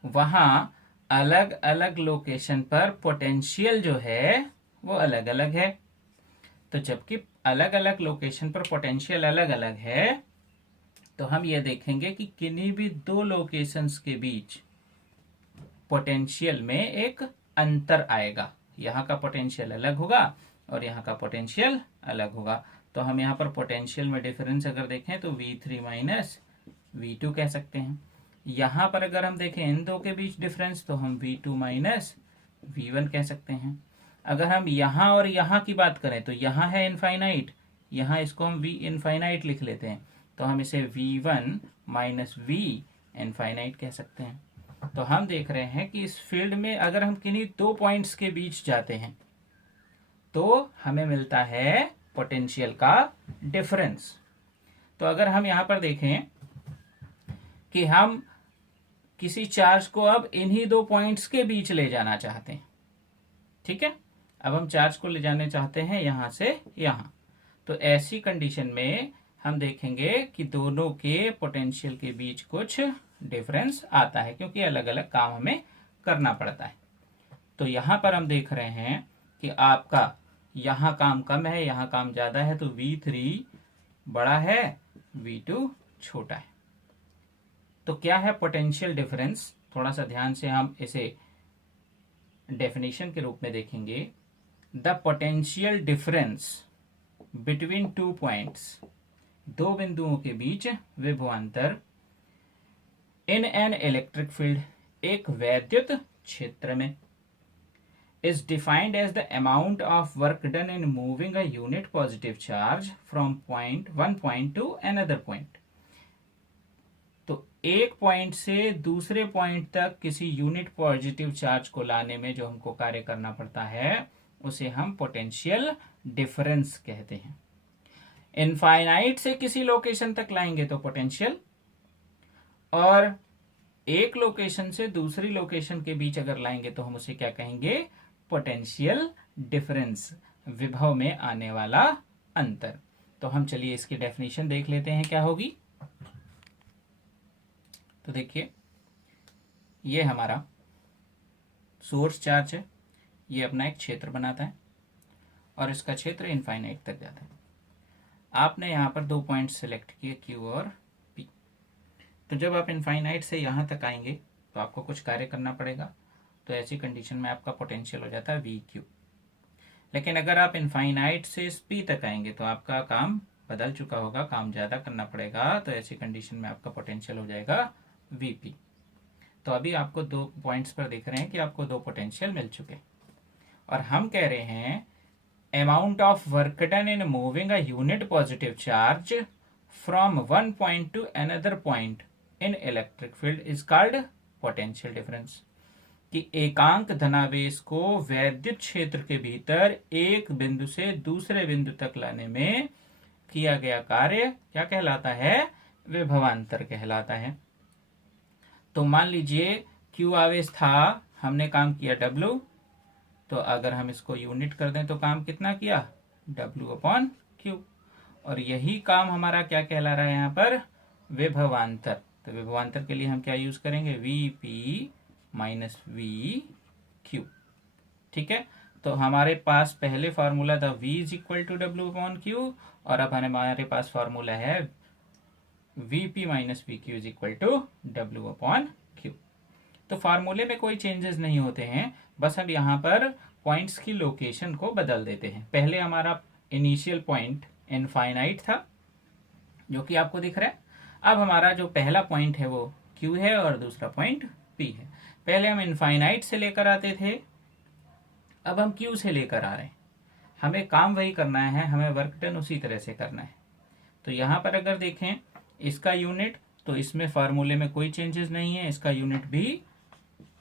वहां अलग अलग लोकेशन पर पोटेंशियल जो है वो अलग अलग है। तो जबकि अलग अलग लोकेशन पर पोटेंशियल अलग अलग है, तो हम ये देखेंगे कि किन्हीं भी दो लोकेशंस के बीच पोटेंशियल में एक अंतर आएगा। यहाँ का पोटेंशियल अलग होगा और यहाँ का पोटेंशियल अलग होगा। तो हम यहाँ पर पोटेंशियल में डिफरेंस अगर देखें तो V3 माइनस V2 कह सकते हैं। यहाँ पर अगर हम देखें इन दो के बीच डिफरेंस, तो हम V2 माइनस V1 कह सकते हैं। अगर हम यहाँ और यहाँ की बात करें तो यहाँ है इनफाइनाइट, यहाँ इसको हम V इनफाइनाइट लिख लेते हैं, तो हम इसे V1 माइनस V इनफाइनाइट कह सकते हैं। तो हम देख रहे हैं कि इस फील्ड में अगर हम किन्हीं दो पॉइंट्स के बीच जाते हैं तो हमें मिलता है पोटेंशियल का डिफरेंस। तो अगर हम यहां पर देखें कि हम किसी चार्ज को अब इन्हीं दो पॉइंट्स के बीच ले जाना चाहते हैं। ठीक है, अब हम चार्ज को ले जाने चाहते हैं यहां से यहां। तो ऐसी कंडीशन में हम देखेंगे कि दोनों के पोटेंशियल के बीच कुछ डिफरेंस आता है, क्योंकि अलग अलग काम हमें करना पड़ता है। तो यहां पर हम देख रहे हैं कि आपका यहां काम कम है, यहां काम ज्यादा है, तो V3 बड़ा है, V2 छोटा है। तो क्या है पोटेंशियल डिफरेंस? थोड़ा सा ध्यान से हम इसे डेफिनेशन के रूप में देखेंगे। The potential difference between two points, दो बिंदुओं के बीच विभवांतर, इन एन इलेक्ट्रिक फील्ड, एक वैद्युत क्षेत्र में, is defined as the amount of work done in moving a unit positive charge from one point to another point। तो एक पॉइंट से दूसरे पॉइंट तक किसी यूनिट पॉजिटिव चार्ज को लाने में जो हमको कार्य करना पड़ता है उसे हम पोटेंशियल डिफरेंस कहते हैं। इनफाइनाइट से किसी लोकेशन तक लाएंगे तो पोटेंशियल, और एक लोकेशन से दूसरी लोकेशन के बीच अगर लाएंगे तो हम उसे क्या कहेंगे? पोटेंशियल डिफरेंस, विभव में आने वाला अंतर। तो हम चलिए इसकी डेफिनेशन देख लेते हैं क्या होगी। तो देखिए, ये हमारा सोर्स चार्ज है, ये अपना एक क्षेत्र बनाता है और इसका क्षेत्र इनफाइनाइट तक जाता है। आपने यहां पर दो पॉइंट सिलेक्ट किए, क्यू और पी। तो जब आप इनफाइनाइट से यहां तक आएंगे तो आपको कुछ कार्य करना पड़ेगा, तो ऐसी कंडीशन में आपका पोटेंशियल हो जाता है वी क्यू। लेकिन अगर आप इनफाइनाइट से पी तक आएंगे तो आपका काम बदल चुका होगा, काम ज्यादा करना पड़ेगा, तो ऐसी कंडीशन में आपका पोटेंशियल हो जाएगा वीपी। तो अभी आपको दो पॉइंट्स पर देख रहे हैं कि आपको दो पोटेंशियल मिल चुके, और हम कह रहे हैं amount of work done in moving a unit positive charge from one point two another point in electric field is called potential difference. कि एकांक धनावेश को वैद्युत क्षेत्र के भीतर एक बिंदु से दूसरे बिंदु तक लाने में किया गया कार्य क्या कहलाता है? विभवांतर कहलाता है। तो मान लीजिए Q आवेश था, हमने काम किया W, तो अगर हम इसको यूनिट कर दें तो काम कितना किया? W/Q। और यही काम हमारा क्या कहला रहा है यहाँ पर? विभवांतर। तो विभवांतर के लिए हम क्या यूज करेंगे? VP minus VQ। ठीक है, तो हमारे पास पहले फॉर्मूला था V is equal to W/Q, और अब हमारे पास फॉर्मूला है VP minus VQ is equal to W/Q। तो फार्मूले में कोई चेंजेस नहीं होते हैं, बस अब यहाँ पर पॉइंट्स की लोकेशन को बदल देते हैं। पहले हमारा इनिशियल पॉइंट इनफाइनाइट था जो कि आपको दिख रहा है। अब हमारा जो पहला पॉइंट है वो Q है और दूसरा पॉइंट P है। पहले हम इनफाइनाइट से लेकर आते थे, अब हम Q से लेकर आ रहे हैं। हमें काम वही करना है, हमें वर्क डन उसी तरह से करना है। तो यहां पर अगर देखें इसका यूनिट, तो इसमें फार्मूले में कोई चेंजेस नहीं है, इसका यूनिट भी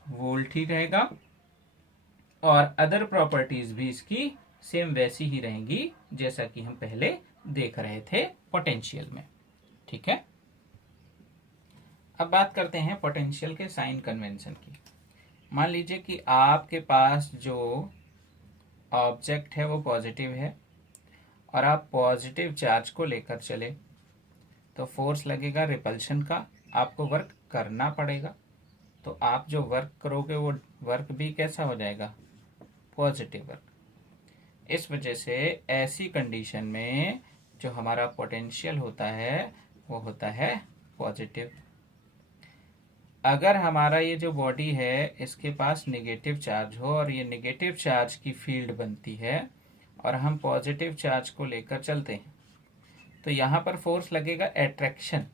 वोल्ट ही रहेगा और अदर प्रॉपर्टीज भी इसकी सेम वैसी ही रहेंगी जैसा कि हम पहले देख रहे थे पोटेंशियल में। ठीक है, अब बात करते हैं पोटेंशियल के साइन कन्वेंशन की। मान लीजिए कि आपके पास जो ऑब्जेक्ट है वो पॉजिटिव है और आप पॉजिटिव चार्ज को लेकर चले, तो फोर्स लगेगा रिपल्शन का, आपको वर्क करना पड़ेगा। तो आप जो वर्क करोगे वो वर्क भी कैसा हो जाएगा? Positive work. इस वजह से ऐसी कंडीशन में जो हमारा पोटेंशियल होता है वो होता है पॉजिटिव। अगर हमारा ये जो बॉडी है इसके पास नेगेटिव चार्ज हो और ये नेगेटिव चार्ज की फील्ड बनती है और हम पॉजिटिव चार्ज को लेकर चलते हैं, तो यहाँ पर फोर्स लगेगा एट्रैक्शन,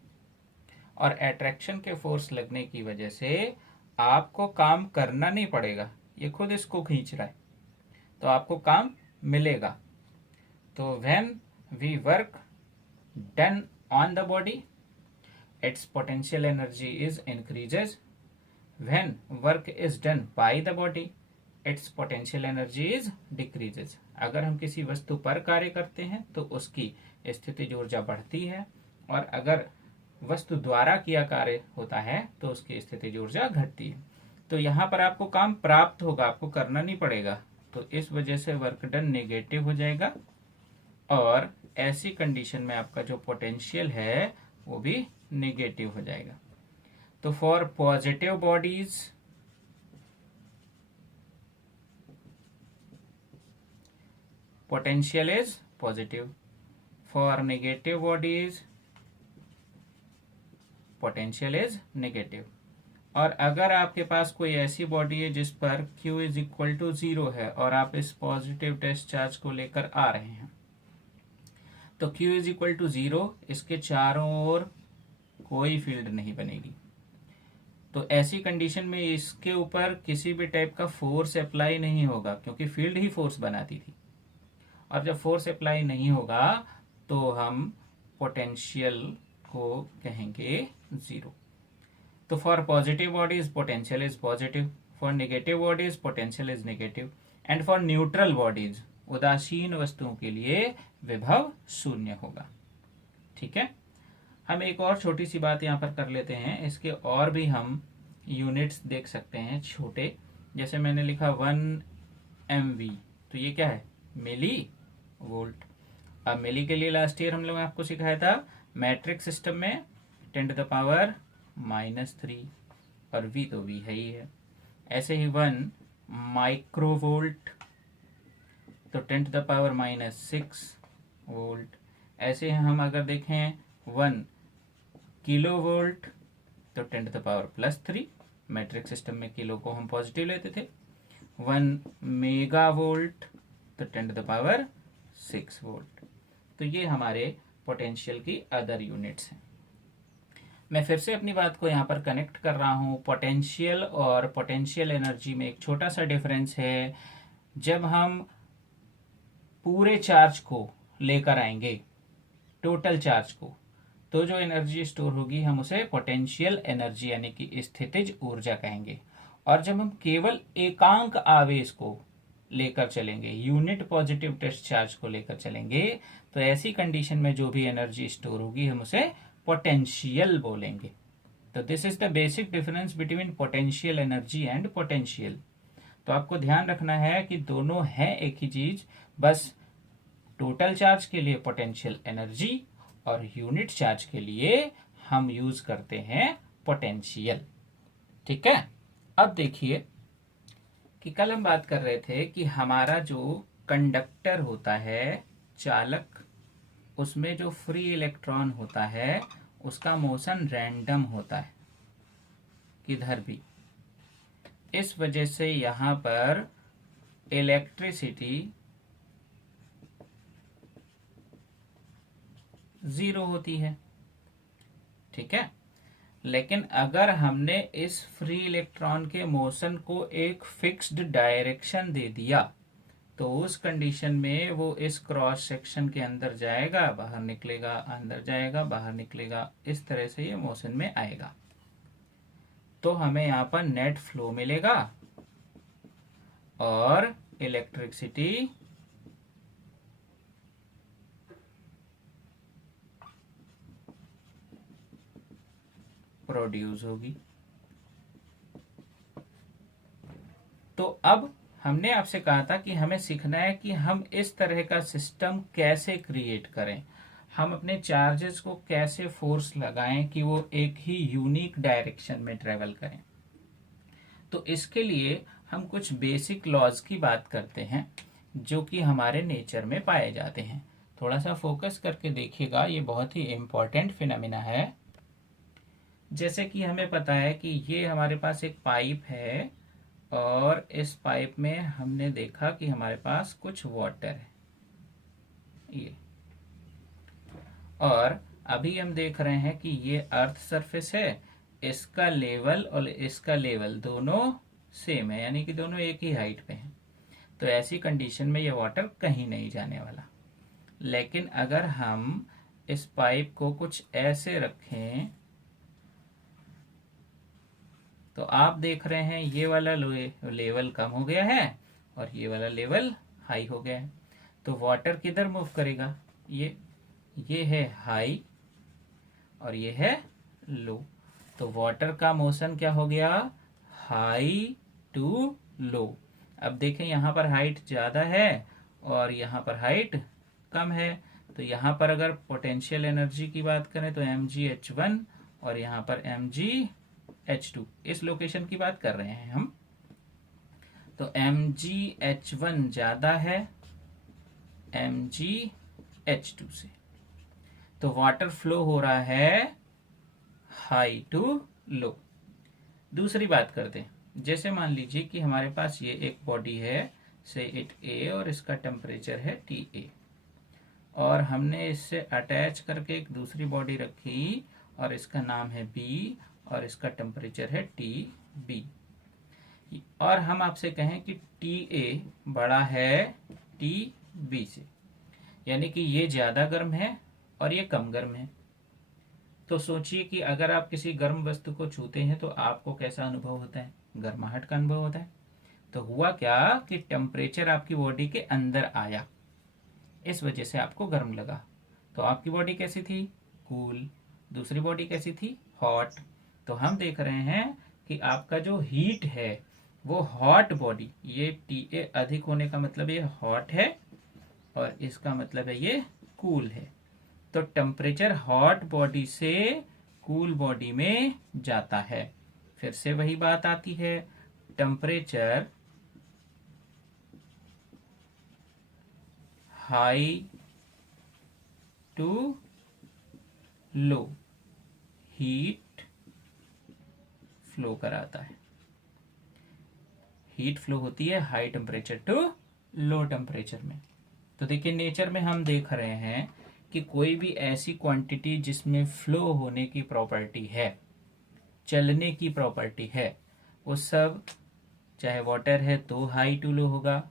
और एट्रैक्शन के फोर्स लगने की वजह से आपको काम करना नहीं पड़ेगा, ये खुद इसको खींच रहा है, तो आपको काम मिलेगा। तो when we work done on the body, its potential energy is increases. When work is done by the body, its potential energy is decreases. अगर हम किसी वस्तु पर कार्य करते हैं तो उसकी स्थितिज ऊर्जा बढ़ती है, और अगर वस्तु द्वारा किया कार्य होता है तो उसकी स्थितिज ऊर्जा घटती है। तो यहाँ पर आपको काम प्राप्त होगा, आपको करना नहीं पड़ेगा, तो इस वजह से वर्क डन नेगेटिव हो जाएगा। और ऐसी कंडीशन में आपका जो पोटेंशियल है वो भी नेगेटिव हो जाएगा। तो for positive bodies potential is positive, for negative bodies potential is negative। और अगर आपके पास कोई ऐसी बॉडी है जिस पर Q इज इक्वल टू 0 है और आप इस पॉजिटिव टेस्ट चार्ज को लेकर आ रहे हैं, तो Q इज इक्वल टू 0, इसके चारों ओर कोई फील्ड नहीं बनेगी। तो ऐसी कंडीशन में इसके ऊपर किसी भी टाइप का फोर्स अप्लाई नहीं होगा, क्योंकि फील्ड ही फोर्स बनाती थी। और जब फोर्स अप्लाई नहीं होगा तो हम पोटेंशियल को कहेंगे 0। तो for positive bodies potential is positive, for negative bodies potential is negative, and for neutral bodies उदासीन वस्तुओं के लिए विभव 0 होगा। ठीक है, हम एक और छोटी सी बात यहाँ पर कर लेते हैं। इसके और भी हम यूनिट्स देख सकते हैं छोटे, जैसे मैंने लिखा 1 MV, तो ये क्या है, मिली वोल्ट। अब मिली के लिए लास्ट ईयर हम लोग आपको सिखाया था मैट्रिक सिस्टम में 10 टू द पावर -3, और वी तो वी है ही है। ऐसे ही 1 माइक्रोवोल्ट तो 10 टू द पावर -6 वोल्ट। ऐसे ही हम अगर देखें 1 किलो वोल्ट तो 10 to the power +3, metric system में किलो को हम पॉजिटिव लेते थे। 1 मेगा वोल्ट तो 10 टू द पावर 6 वोल्ट। तो ये हमारे पोटेंशियल की अदर यूनिट्स हैं। मैं फिर से अपनी बात को यहाँ पर कनेक्ट कर रहा हूँ। पोटेंशियल और पोटेंशियल एनर्जी में एक छोटा सा डिफरेंस है। जब हम पूरे चार्ज को लेकर आएंगे, टोटल चार्ज को, तो जो एनर्जी स्टोर होगी हम उसे पोटेंशियल एनर्जी यानी कि स्थितिज ऊर्जा कहेंगे। और जब हम केवल एकांक आवेश को लेकर चलेंगे, यूनिट पॉजिटिव टेस्ट चार्ज को लेकर चलेंगे, तो ऐसी कंडीशन में जो भी एनर्जी स्टोर होगी हम उसे पोटेंशियल बोलेंगे। तो this is the basic difference between potential energy and potential. तो आपको ध्यान रखना है कि दोनों है एक ही चीज, बस टोटल चार्ज के लिए पोटेंशियल एनर्जी और यूनिट चार्ज के लिए हम यूज करते हैं पोटेंशियल। ठीक है, अब देखिए कि कल हम बात कर रहे थे कि हमारा जो कंडक्टर होता है, चालक, उसमें जो फ्री इलेक्ट्रॉन होता है उसका मोशन रैंडम होता है, किधर भी। इस वजह से यहां पर इलेक्ट्रिसिटी 0 होती है। ठीक है, लेकिन अगर हमने इस फ्री इलेक्ट्रॉन के मोशन को एक फिक्स्ड डायरेक्शन दे दिया तो उस कंडीशन में वो इस क्रॉस सेक्शन के अंदर जाएगा, बाहर निकलेगा, अंदर जाएगा, बाहर निकलेगा, इस तरह से ये मोशन में आएगा। तो हमें यहाँ पर नेट फ्लो मिलेगा और इलेक्ट्रिसिटी प्रोड्यूस होगी। तो अब हमने आपसे कहा था कि हमें सीखना है कि हम इस तरह का सिस्टम कैसे क्रिएट करें, हम अपने चार्जेस को कैसे फोर्स लगाएं कि वो एक ही यूनिक डायरेक्शन में ट्रेवल करें। तो इसके लिए हम कुछ बेसिक लॉज की बात करते हैं जो कि हमारे नेचर में पाए जाते हैं। थोड़ा सा फोकस करके देखिएगा, ये बहुत ही इंपॉर्टेंट फिनोमिना है। जैसे कि हमें पता है कि ये हमारे पास एक पाइप है और इस पाइप में हमने देखा कि हमारे पास कुछ वाटर है, ये, और अभी हम देख रहे हैं कि ये अर्थ सरफेस है, इसका लेवल और इसका लेवल दोनों सेम है, यानी कि दोनों एक ही हाइट पे हैं। तो ऐसी कंडीशन में ये वाटर कहीं नहीं जाने वाला। लेकिन अगर हम इस पाइप को कुछ ऐसे रखें तो आप देख रहे हैं ये वाला लेवल कम हो गया है और ये वाला लेवल हाई हो गया है। तो वाटर किधर मूव करेगा, ये है हाई और ये है लो। तो वाटर का मोशन क्या हो गया, हाई टू लो। अब देखें यहाँ पर हाइट ज्यादा है और यहाँ पर हाइट कम है, तो यहाँ पर अगर पोटेंशियल एनर्जी की बात करें तो mgh1 और यहाँ पर mgh2, इस लोकेशन की बात कर रहे हैं हम। तो mgh1 ज्यादा है mgh2 से, तो वाटर फ्लो हो रहा है हाई टू लो। दूसरी बात करते हैं, जैसे मान लीजिए कि हमारे पास ये एक बॉडी है, से इट ए, और इसका टेम्परेचर है TA, और हमने इससे अटैच करके एक दूसरी बॉडी रखी और इसका नाम है B और इसका टेम्परेचर है TB, और हम आपसे कहें कि TA बड़ा है TB से, यानी कि ये ज्यादा गर्म है और ये कम गर्म है। तो सोचिए कि अगर आप किसी गर्म वस्तु को छूते हैं तो आपको कैसा अनुभव होता है, गर्माहट का अनुभव होता है। तो हुआ क्या कि टेम्परेचर आपकी बॉडी के अंदर आया, इस वजह से आपको गर्म लगा। तो आपकी बॉडी कैसी थी, कूल। दूसरी बॉडी कैसी थी, हॉट। तो हम देख रहे हैं कि आपका जो हीट है वो हॉट बॉडी, ये TA अधिक होने का मतलब ये हॉट है और इसका मतलब है ये कूल है। तो टेम्परेचर हॉट बॉडी से कूल बॉडी में जाता है। फिर से वही बात आती है, temperature high to low heat flow कराता है। हीट फ्लो होती है high temperature to low temperature में। तो देखिए नेचर में हम देख रहे हैं कि कोई भी ऐसी क्वांटिटी जिसमें फ्लो होने की प्रॉपर्टी है, चलने की प्रॉपर्टी है, वो सब, चाहे वाटर है तो हाई टू लो होगा,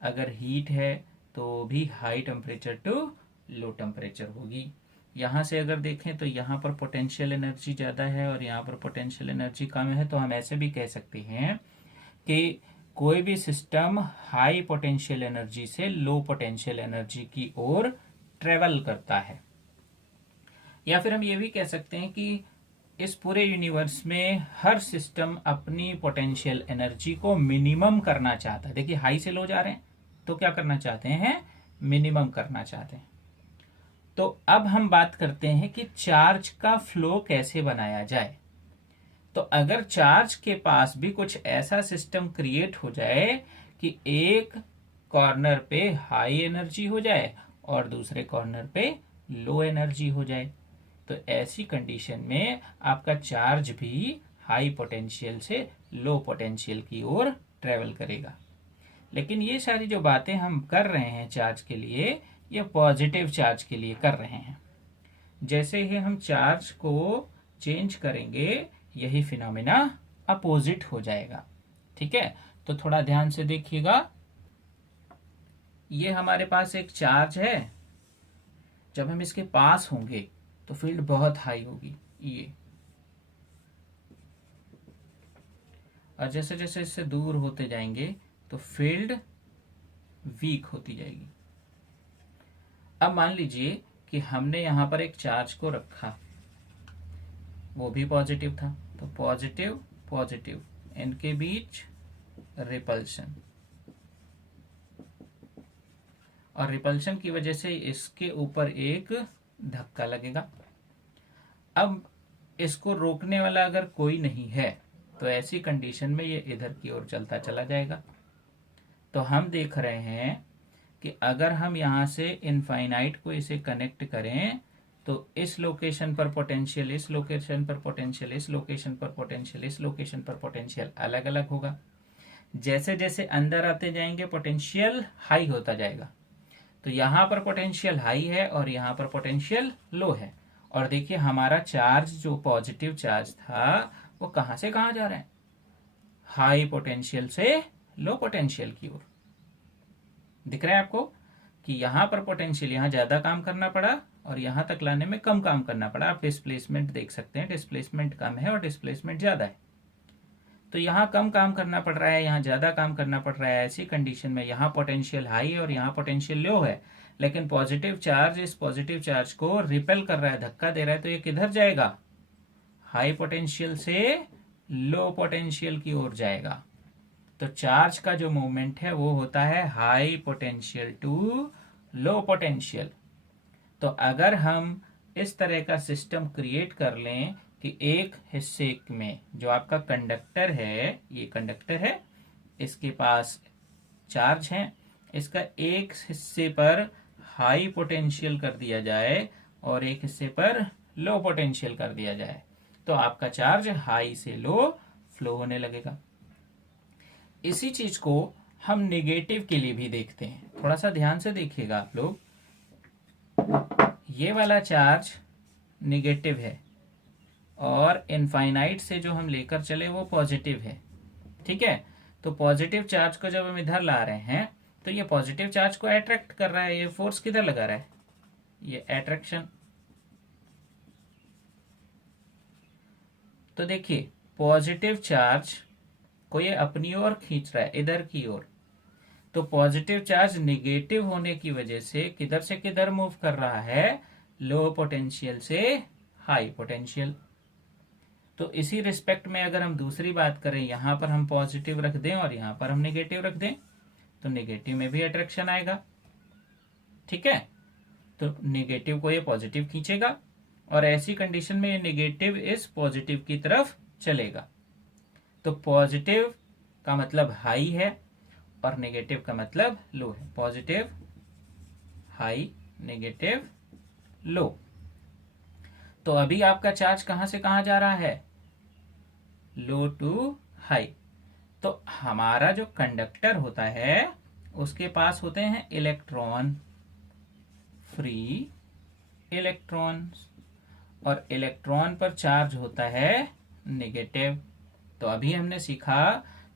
अगर हीट है तो भी high temperature to low temperature होगी। यहाँ से अगर देखें तो यहाँ पर पोटेंशियल एनर्जी ज़्यादा है और यहाँ पर पोटेंशियल एनर्जी कम है, तो हम ऐसे भी कह सकते हैं कि कोई भी सिस्टम हाई पोटेंशियल एनर्जी से लो पोटेंशियल एनर्जी की ओर ट्रेवल करता है। या फिर हम ये भी कह सकते हैं कि इस पूरे यूनिवर्स में हर सिस्टम अपनी पोटेंशियल एनर्जी को मिनिमम करना चाहता है। देखिए हाई से लो जा रहे हैं तो क्या करना चाहते हैं, मिनिमम करना चाहते हैं। तो अब हम बात करते हैं कि चार्ज का फ्लो कैसे बनाया जाए। तो अगर चार्ज के पास भी कुछ ऐसा सिस्टम क्रिएट हो जाए कि एक कॉर्नर पे हाई एनर्जी हो जाए और दूसरे कॉर्नर पे लो एनर्जी हो जाए, तो ऐसी कंडीशन में आपका चार्ज भी हाई पोटेंशियल से लो पोटेंशियल की ओर ट्रेवल करेगा। लेकिन ये सारी जो बातें हम कर रहे हैं चार्ज के लिए, ये पॉजिटिव चार्ज के लिए कर रहे हैं। जैसे ही हम चार्ज को चेंज करेंगे यही फिनोमेना अपोजिट हो जाएगा। ठीक है, तो थोड़ा ध्यान से देखिएगा। ये हमारे पास एक चार्ज है, जब हम इसके पास होंगे तो फील्ड बहुत हाई होगी ये, और जैसे जैसे इससे दूर होते जाएंगे तो फील्ड वीक होती जाएगी। अब मान लीजिए कि हमने यहां पर एक चार्ज को रखा, वो भी पॉजिटिव था, तो पॉजिटिव पॉजिटिव, इनके बीच रिपल्शन, और रिपल्शन की वजह से इसके ऊपर एक धक्का लगेगा। अब इसको रोकने वाला अगर कोई नहीं है तो ऐसी कंडीशन में ये इधर की ओर चलता चला जाएगा। तो हम देख रहे हैं कि अगर हम यहां से इनफाइनाइट को इसे कनेक्ट करें तो इस लोकेशन पर पोटेंशियल, इस लोकेशन पर पोटेंशियल, इस लोकेशन पर पोटेंशियल, इस लोकेशन पर पोटेंशियल अलग अलग होगा। जैसे जैसे अंदर आते जाएंगे पोटेंशियल हाई होता जाएगा। तो यहां पर पोटेंशियल हाई है और यहां पर पोटेंशियल लो है। और देखिए हमारा चार्ज जो पॉजिटिव चार्ज था वो कहां से कहां जा रहा है, हाई पोटेंशियल से लो पोटेंशियल की ओर। दिख रहा है आपको कि यहां पर पोटेंशियल, यहां ज्यादा काम करना पड़ा और यहां तक लाने में कम काम करना पड़ा। आप डिस्प्लेसमेंट देख सकते हैं, डिस्प्लेसमेंट कम है और डिस्प्लेसमेंट ज्यादा है। तो यहाँ कम काम करना पड़ रहा है, यहाँ ज्यादा काम करना पड़ रहा है। ऐसी कंडीशन में यहाँ पोटेंशियल हाई है और यहाँ पोटेंशियल लो है, लेकिन पॉजिटिव चार्ज इस पॉजिटिव चार्ज को रिपेल कर रहा है, धक्का दे रहा है, तो ये किधर जाएगा, हाई पोटेंशियल से लो पोटेंशियल की ओर जाएगा। तो चार्ज का जो मूवमेंट है वो होता है high potential to low potential. तो अगर हम इस तरह का सिस्टम क्रिएट कर लें कि एक हिस्से में जो आपका कंडक्टर है, ये कंडक्टर है, इसके पास चार्ज है, इसका एक हिस्से पर हाई पोटेंशियल कर दिया जाए और एक हिस्से पर लो पोटेंशियल कर दिया जाए, तो आपका चार्ज हाई से लो फ्लो होने लगेगा। इसी चीज को हम नेगेटिव के लिए भी देखते हैं। थोड़ा सा ध्यान से देखिएगा आप लोग, ये वाला चार्ज नेगेटिव है और इनफाइनाइट से जो हम लेकर चले वो पॉजिटिव है, ठीक है। तो पॉजिटिव चार्ज को जब हम इधर ला रहे हैं तो ये पॉजिटिव चार्ज को अट्रैक्ट कर रहा है। ये फोर्स किधर लगा रहा है, ये अट्रैक्शन। तो देखिए पॉजिटिव चार्ज को ये अपनी ओर खींच रहा है, इधर की ओर। तो पॉजिटिव चार्ज नेगेटिव होने की वजह से किधर से किधर मूव कर रहा है, लो पोटेंशियल से हाई पोटेंशियल। तो इसी रिस्पेक्ट में अगर हम दूसरी बात करें, यहां पर हम पॉजिटिव रख दें और यहां पर हम नेगेटिव रख दें, तो नेगेटिव में भी अट्रैक्शन आएगा, ठीक है। तो नेगेटिव को ये पॉजिटिव खींचेगा और ऐसी कंडीशन में ये नेगेटिव इस पॉजिटिव की तरफ चलेगा। तो पॉजिटिव का मतलब हाई है और नेगेटिव का मतलब लो है। पॉजिटिव हाई, नेगेटिव लो। तो अभी आपका चार्ज कहां से कहां जा रहा है, लो टू हाई। तो हमारा जो कंडक्टर होता है उसके पास होते हैं इलेक्ट्रॉन, फ्री इलेक्ट्रॉन्स, और इलेक्ट्रॉन पर चार्ज होता है नेगेटिव। तो अभी हमने सीखा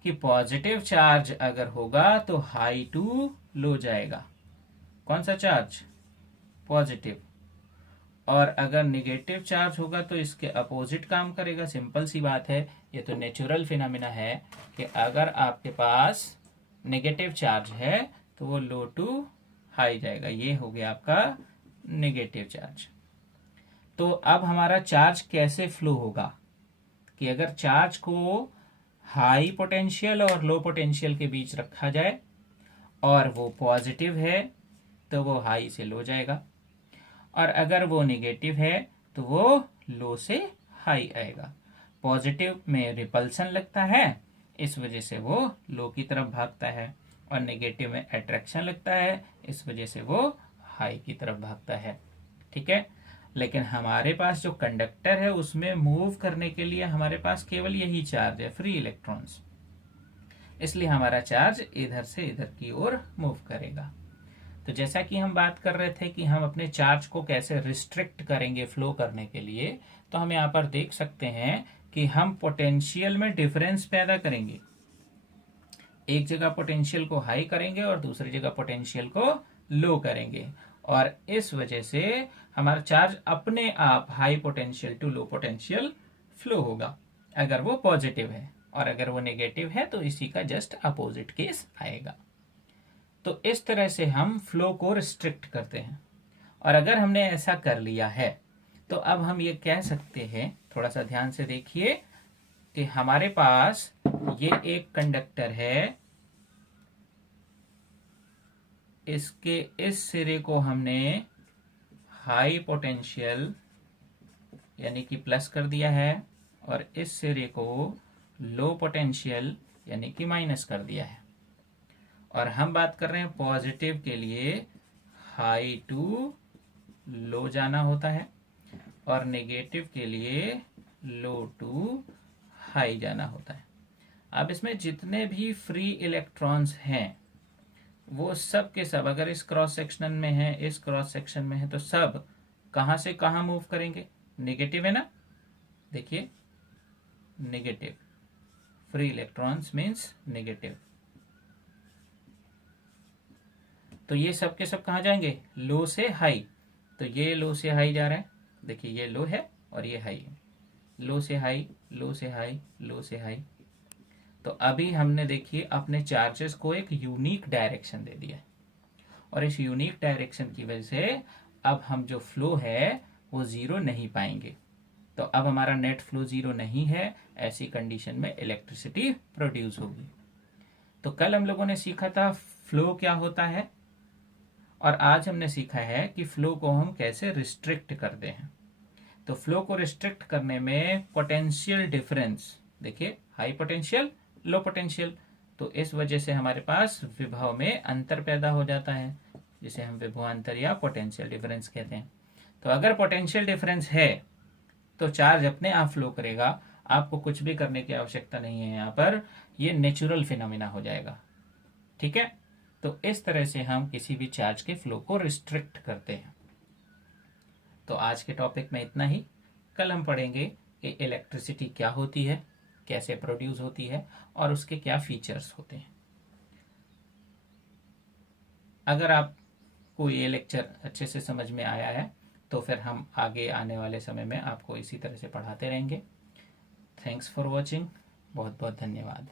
कि पॉजिटिव चार्ज अगर होगा तो हाई टू लो जाएगा, कौन सा चार्ज, पॉजिटिव। और अगर नेगेटिव चार्ज होगा तो इसके अपोजिट काम करेगा। सिंपल सी बात है, ये तो नेचुरल फिनोमिना है कि अगर आपके पास नेगेटिव चार्ज है तो वो लो टू हाई जाएगा। ये हो गया आपका नेगेटिव चार्ज। तो अब हमारा चार्ज कैसे फ्लो होगा कि अगर चार्ज को हाई पोटेंशियल और लो पोटेंशियल के बीच रखा जाए और वो पॉजिटिव है तो वो हाई से लो जाएगा, और अगर वो नेगेटिव है तो वो लो से हाई आएगा। पॉजिटिव में रिपल्सन लगता है, इस वजह से वो लो की तरफ भागता है, और नेगेटिव में अट्रैक्शन लगता है, इस वजह से वो हाई की तरफ भागता है, ठीक है। लेकिन हमारे पास जो कंडक्टर है उसमें मूव करने के लिए हमारे पास केवल यही चार्ज है, फ्री इलेक्ट्रॉन्स, इसलिए हमारा चार्ज इधर से इधर की ओर मूव करेगा। तो जैसा कि हम बात कर रहे थे कि हम अपने चार्ज को कैसे रिस्ट्रिक्ट करेंगे फ्लो करने के लिए, तो हम यहाँ पर देख सकते हैं कि हम पोटेंशियल में डिफरेंस पैदा करेंगे। एक जगह पोटेंशियल को हाई करेंगे और दूसरी जगह पोटेंशियल को लो करेंगे, और इस वजह से हमारा चार्ज अपने आप high potential to low potential flow होगा अगर वो पॉजिटिव है, और अगर वो नेगेटिव है तो इसी का जस्ट अपोजिट केस आएगा। तो इस तरह से हम फ्लो को रिस्ट्रिक्ट करते हैं। और अगर हमने ऐसा कर लिया है तो अब हम ये कह सकते हैं, थोड़ा सा ध्यान से देखिए, कि हमारे पास ये एक कंडक्टर है, इसके इस सिरे को हमने हाई पोटेंशियल यानी कि प्लस कर दिया है और इस सिरे को लो पोटेंशियल यानी कि माइनस कर दिया है। और हम बात कर रहे हैं पॉजिटिव के लिए हाई टू लो जाना होता है और नेगेटिव के लिए लो टू हाई जाना होता है। अब इसमें जितने भी फ्री इलेक्ट्रॉन्स हैं वो सब के सब अगर इस क्रॉस सेक्शन में है, इस क्रॉस सेक्शन में है, तो सब कहां से कहां मूव करेंगे, नेगेटिव है ना, देखिए negative, free electrons means negative. तो ये सब के सब कहां जाएंगे, लो से हाई। तो ये लो से हाई जा रहा है, देखिए ये लो है और ये हाई है, लो से हाई, लो से हाई, लो से हाई। तो अभी हमने देखिए अपने चार्जेस को एक यूनिक डायरेक्शन दे दिया है, और इस यूनिक डायरेक्शन की वजह से अब हम जो फ्लो है वो जीरो नहीं पाएंगे। तो अब हमारा नेट फ्लो जीरो नहीं है, ऐसी कंडीशन में इलेक्ट्रिसिटी प्रोड्यूस होगी। तो कल हम लोगों ने सीखा था फ्लो क्या होता है, और आज हमने सीखा है कि फ्लो को हम कैसे रिस्ट्रिक्ट करते हैं। तो फ्लो को रिस्ट्रिक्ट करने में पोटेंशियल डिफरेंस, देखिए हाई पोटेंशियल लो पोटेंशियल, तो इस वजह से हमारे पास विभव में अंतर पैदा हो जाता है, जिसे हम विभवांतर या पोटेंशियल डिफरेंस कहते हैं। तो अगर पोटेंशियल डिफरेंस है तो चार्ज अपने आप फ्लो करेगा, आपको कुछ भी करने की आवश्यकता नहीं है, यहाँ पर ये नेचुरल फिनोमिना हो जाएगा। ठीक है, तो इस तरह से हम किसी भी चार्ज के फ्लो को रिस्ट्रिक्ट करते हैं। तो आज के टॉपिक में इतना ही। कल हम पढ़ेंगे कि इलेक्ट्रिसिटी क्या होती है, कैसे प्रोड्यूस होती है और उसके क्या फीचर्स होते हैं। अगर आपको ये लेक्चर अच्छे से समझ में आया है तो फिर हम आगे आने वाले समय में आपको इसी तरह से पढ़ाते रहेंगे। थैंक्स फॉर वॉचिंग, बहुत बहुत धन्यवाद।